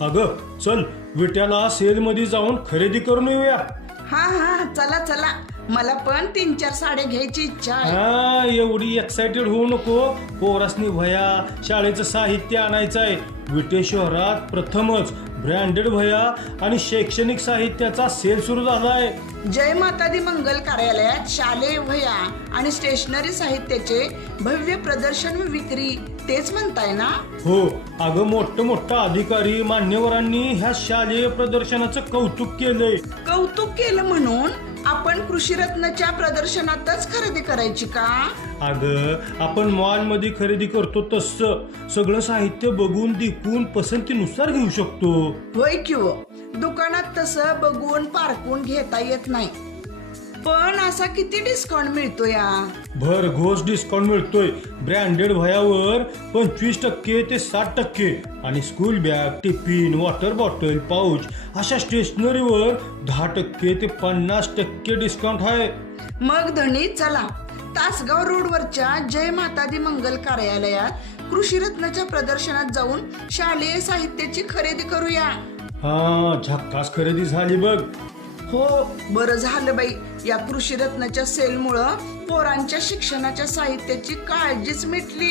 अगं चल विट्याला सेल मध्ये जाऊन खरेदी करून येऊया. हा हा चला चला, मला पण 3-4 साड्या घ्यायची इच्छा आहे. हा एवढी एक्साइटेड होऊ नको. पोरासनी वह्या शाळेचं साहित्य आणायचं आहे. विटे शहरात प्रथमच ब्रँडेड वह्या आणि शैक्षणिक साहित्याचा सेल सुरू झाला आहे. जय माता दी मंगल कार्यालयात शालेय वह्या आणि स्टेशनरी साहित्याचे भव्य प्रदर्शन व विक्री, तेच म्हणताय ना? हो अगं, मोठं अधिकारी मान्यवरांनी ह्या शालेय प्रदर्शनाचं कौतुक केलंय. कौतुक केलं म्हणून आपण कृषीरत्नच्या प्रदर्शनातच खरेदी करायची का? अगं आपण मॉलमध्ये खरेदी करतो तसं सगळं साहित्य बघून देखून पसंतीनुसार घेऊ शकतो. होय की हो, दुकानात तसं बघून पारखून घेता येत नाही. पण असा किती डिस्काउंट मिळतो या? भरघोस डिस्काउंट मिळतोय. ब्रँडेड वह्यावर 25% ते 60% आणि school bag, tiffin, water bottle, pouch अशा स्टेशनरीवर 10% ते 50% डिस्काउंट आहे. मग धनी चला, तासगाव रोडवरच्या जय माता दी मंगल कार्यालयात कृषीरत्नच्या प्रदर्शनात जाऊन शालेय साहित्याची खरेदी करूया. हा झक्कास खरेदी झाली बघ. हो बरं झालं बाई, या कृषीरत्नच्या सेलमुळं पोरांच्या शिक्षणाच्या साहित्याची काळजीच मिटली.